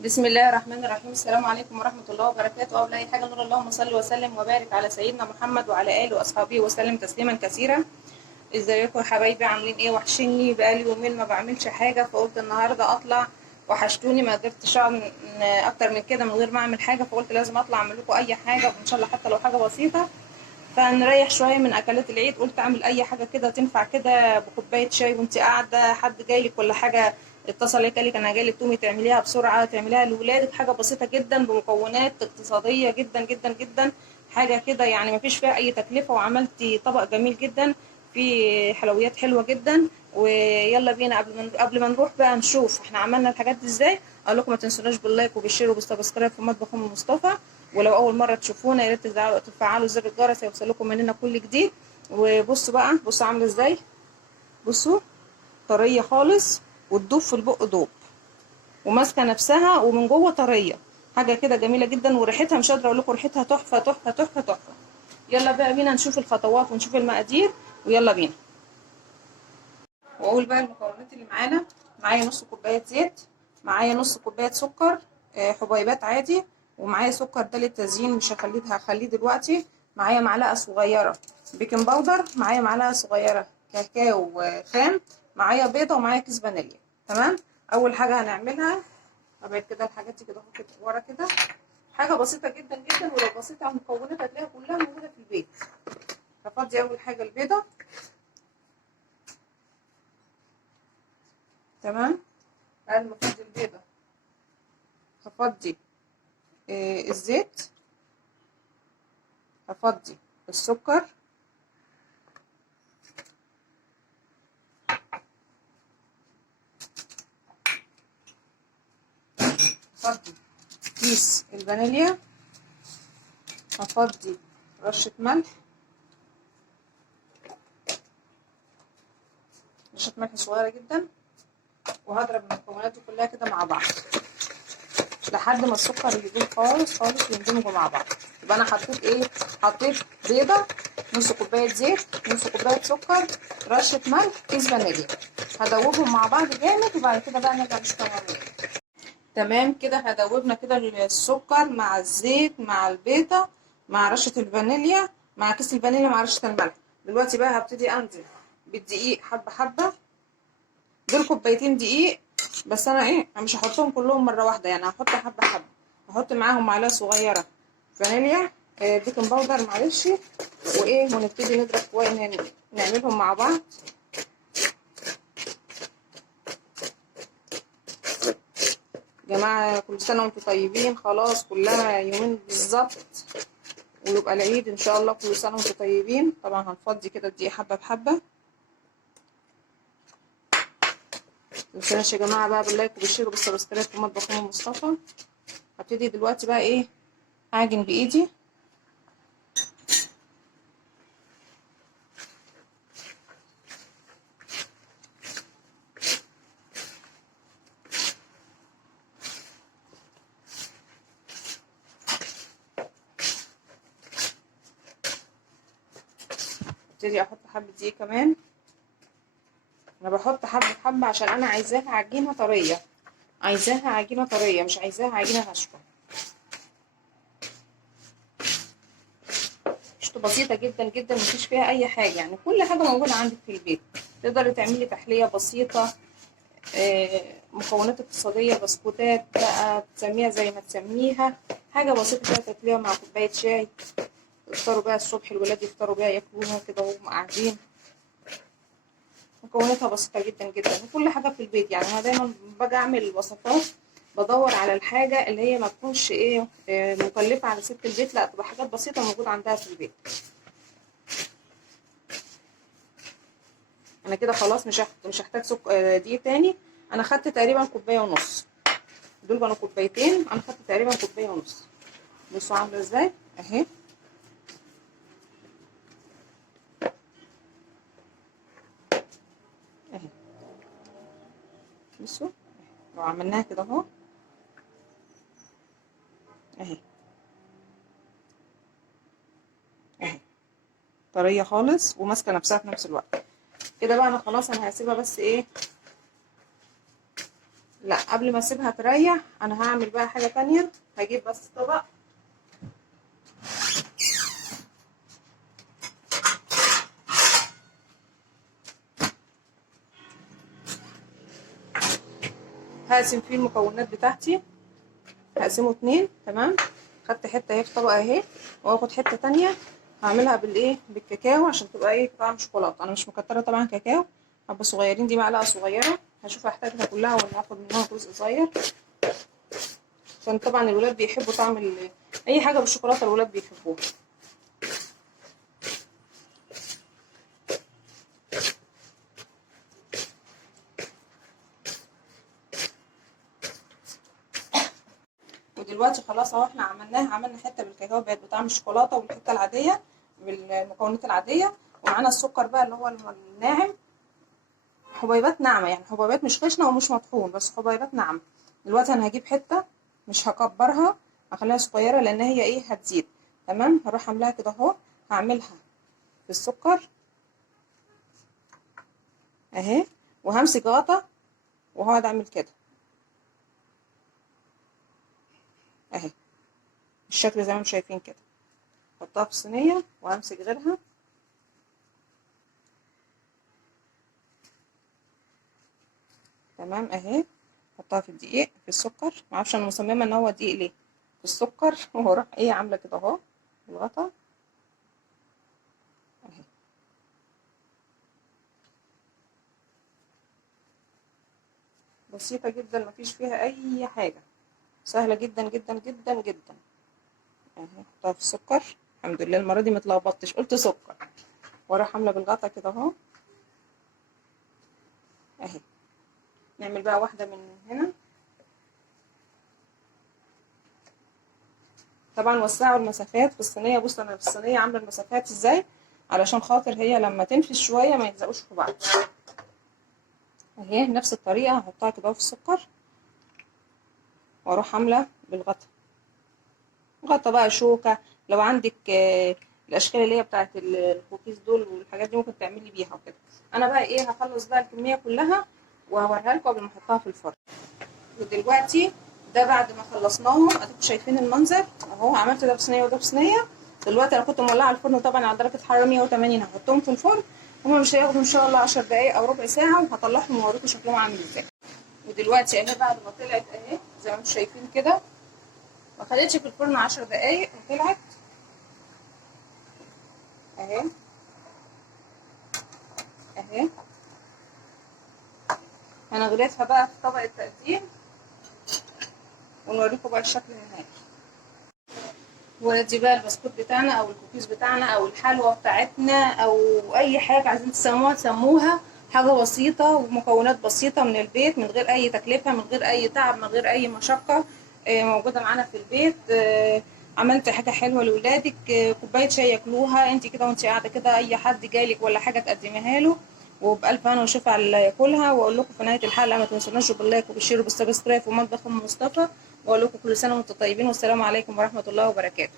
بسم الله الرحمن الرحيم. السلام عليكم ورحمة الله وبركاته. قبل أي حاجة نقول اللهم صل وسلم وبارك على سيدنا محمد وعلى آله وأصحابه وسلم تسليما كثيرا. ازيكم يا حبايبي؟ عاملين ايه؟ وحشني، بقالي يومين ما بعملش حاجة، فقلت النهاردة أطلع. وحشتوني، ما قدرتش أقعد أكتر من كده من غير ما أعمل حاجة، فقلت لازم أطلع أعمل لكم أي حاجة، وإن شاء الله حتى لو حاجة بسيطة. فنريح شوية من أكلات العيد، قلت أعمل أي حاجة كده تنفع كده بكوباية شاي وأنت قاعدة، حد جايلك ولا حاجة اتصل عليك قالك أنا جايلك، تقومي تعمليها بسرعة، تعمليها لولادك، حاجة بسيطة جدا بمكونات اقتصادية جدا جدا جدا. حاجة كده يعني مفيش فيها أي تكلفة، وعملتي طبق جميل جدا فيه حلويات حلوة جدا. ويلا بينا قبل ما نروح بقى نشوف احنا عملنا الحاجات دي ازاي. اقول لكم ما تنسوناش باللايك وبالشير وبالسبسكرايب في مطبخ ام مصطفى. ولو اول مره تشوفونا يا ريت تفعلوا زر الجرس يوصلكم مننا كل جديد. وبصوا بقى، بصوا عامله ازاي، بصوا طريه خالص، وتدوب في البق دوب، وماسكه نفسها ومن جوه طريه. حاجه كده جميله جدا، وريحتها مش قادره اقول لكم، ريحتها تحفه تحفه تحفه تحفه. يلا بقى بينا نشوف الخطوات ونشوف المقادير، ويلا بينا. واقول بقى المكونات اللي معانا. معايا نص كوبايه زيت، معايا نص كوبايه سكر حبيبات عادي، ومعايا سكر ده للتزيين مش هخليه دلوقتي. معايا معلقه صغيره بيكنج باودر، معايا معلقه صغيره كاكاو خام، معايا بيضه، ومعايا كيس فانيليا. تمام. اول حاجه هنعملها، ابعد كده الحاجات دي كده ورا كده. حاجه بسيطه جدا جدا، ولو بسيطه على المكونات هتلاقيها كلها موجوده في البيت. هفضي اول حاجه البيضه. تمام. بعد ما افضي البيضه هفضي الزيت، هفضي السكر، هفضي كيس الفانيليا، هفضي رشة ملح، رشة ملح صغيرة جدا، وهضرب المكونات دي كلها كده مع بعض لحد ما السكر يدوب خالص خالص ويندمجوا مع بعض. يبقى انا حطيت ايه؟ حطيت بيضة، نص كوباية زيت، نص كوباية سكر، رشة ملح، كيس فانيليا. هدوبهم مع بعض جامد، وبعد كده بقى نرجع نشتغل. تمام كده، هدوبنا كده السكر مع الزيت مع البيضة مع رشة الفانيليا مع كيس الفانيليا مع رشة الملح. دلوقتي بقى هبتدي انزل بالدقيق حبة حبة. دول كوبايتين دقيق، بس انا ايه، أنا مش هحطهم كلهم مرة واحدة، يعني هحط حبة حبة. هحط معاهم معلقة صغيرة فانيليا، بيكنج باودر معلش، وايه، ونبتدي نضرب كويس، نعملهم مع بعض. جماعة كل سنة وانتم طيبين، خلاص كلها يومين بالظبط ويبقى العيد ان شاء الله. كل سنه وانتم طيبين. طبعا هنفضي كده الدقيق حبه بحبه. متنساش يا جماعه بقى باللايك وبالشير وبالسبسكرايب في مطبخ ام مصطفى. هبتدي دلوقتي بقى ايه، اعجن بايدي. ابتدي احط حبه دقيق كمان. انا بحط حبه حبه عشان انا عايزاها عجينه طريه، عايزاها عجينه طريه، مش عايزاها عجينه ناشفه. قشطه بسيطه جدا جدا، مفيش فيها اي حاجه، يعني كل حاجه موجوده عندك في البيت. تقدري تعملي تحليه بسيطه، مكونات اقتصادية، بسكوتات بقى تسميها زي ما تسميها، حاجة بسيطة كده تاكليها مع كوباية شاي. يفطروا بيها الصبح، الولاد يفطروا بيها ياكلوها كده وهم قاعدين. مكوناتها بسيطة جدا جدا، وكل حاجة في البيت. يعني أنا دايما باجي أعمل الوصفات بدور على الحاجة اللي هي ما تكونش إيه مكلفة على ست البيت، لا تبقى حاجات بسيطة موجودة عندها في البيت. أنا كده خلاص مش هحتاج دقيق تاني. أنا خدت تقريبا كوباية ونص، دول كانوا كوبايتين، انا خدت تقريبا كوبايه ونص. بصوا عامله ازاي اهي. اهي بصوا، لو عملناها كده اهو اهي اهي، طريه خالص وماسكه نفسها في نفس الوقت. كده بقى انا خلاص، انا هسيبها بس ايه، لا قبل ما اسيبها تريح انا هعمل بقى حاجه تانية. هجيب بس طبق هقسم فيه المكونات بتاعتي، هقسمه 2. تمام. خدت حته اهي في طبق اهي، واخد حته تانية هعملها بالايه بالكاكاو عشان تبقى ايه طعم شوكولاته. انا مش مكتره طبعا كاكاو، حبه صغيرين، دي معلقه صغيره، هشوف هحتاجها كلها ولا هاخد منها جزء صغير، عشان طبعا الولاد بيحبوا طعم اي حاجه بالشوكولاته الولاد بيحبوها. ودلوقتي خلاص اهو احنا عملنا حته بالكاكاو بقت بطعم الشوكولاته، والحته العاديه بالمكونات العاديه، ومعانا السكر بقى اللي هو الناعم، حبيبات ناعمه يعني، حبيبات مش خشنه ومش مطحون، بس حبيبات ناعمه. دلوقتي انا هجيب حته مش هكبرها، هخليها صغيره لان هي ايه هتزيد. تمام. هروح عاملاها كده اهو، هعملها في السكر اهي، وهمسك غطا وهقعد اعمل كده اهي الشكل زي ما انتم شايفين كده. احطها في الصينيه وهمسك غيرها تمام اهي، احطها في الدقيق في السكر، معرفش انا مصممه ان هو دقيق ليه، في السكر وهروح ايه عامله كده اهو الغطا اهي. بسيطه جدا مفيش فيها اي حاجه، سهله جدا جدا جدا جدا اهي. احطها في السكر، الحمد لله المره دي متلخبطتش قلت سكر، واروح عامله بالغطا كده اهو اهي. نعمل بقى واحده من هنا. طبعا وسعوا المسافات في الصينيه، بص انا في الصينيه عامله المسافات ازاي علشان خاطر هي لما تنفش شويه ما يلزقوش في بعض اهي. نفس الطريقه هحطها كده في السكر واروح عامله بالغطا، غطا بقى شوكه لو عندك الاشكال اللي هي بتاعت الكوكيز دول والحاجات دي ممكن تعملي بيها وكده. انا بقى ايه هخلص بقى الكميه كلها وهوريها لكم قبل ما احطها في الفرن. ودلوقتي ده بعد ما خلصناهم اديكم شايفين المنظر اهو، عملت ده في صينيه وده في صينيه. دلوقتي انا كنت مولعه الفرن طبعا على درجه حراره 180، هحطهم في الفرن. هما مش هياخدوا ان شاء الله 10 دقايق او ربع ساعه، وهطلعهم واوريكم شكلهم عامل ازاي. ودلوقتي اهي بعد ما طلعت اهي زي ما انتم شايفين كده، ما خدتش في الفرن 10 دقايق وطلعت اهي اهي. هنغرفها بقى في طبق التقديم ونوريكم بقى الشكل النهائي. ودي بقى البسكوت بتاعنا او الكوكيز بتاعنا او الحلوى بتاعتنا او اي حاجه عايزين تسموها تسموها، حاجه بسيطه ومكونات بسيطه من البيت، من غير اي تكلفه، من غير اي تعب، من غير اي مشقه، موجوده معانا في البيت. عملت حاجه حلوه لاولادك، كوبايه شاي ياكلوها انت كده وانت قاعده كده، اي حد جايلك ولا حاجه تقدميها له، وبألف هنا وشفا على اللي ياكلها. واقول لكم في نهايه الحلقه ما تنسوناش باللايك وبالشير وبالسبسكرايب ومطبخ ام مصطفى، واقول لكم كل سنه وانتم طيبين، والسلام عليكم ورحمه الله وبركاته.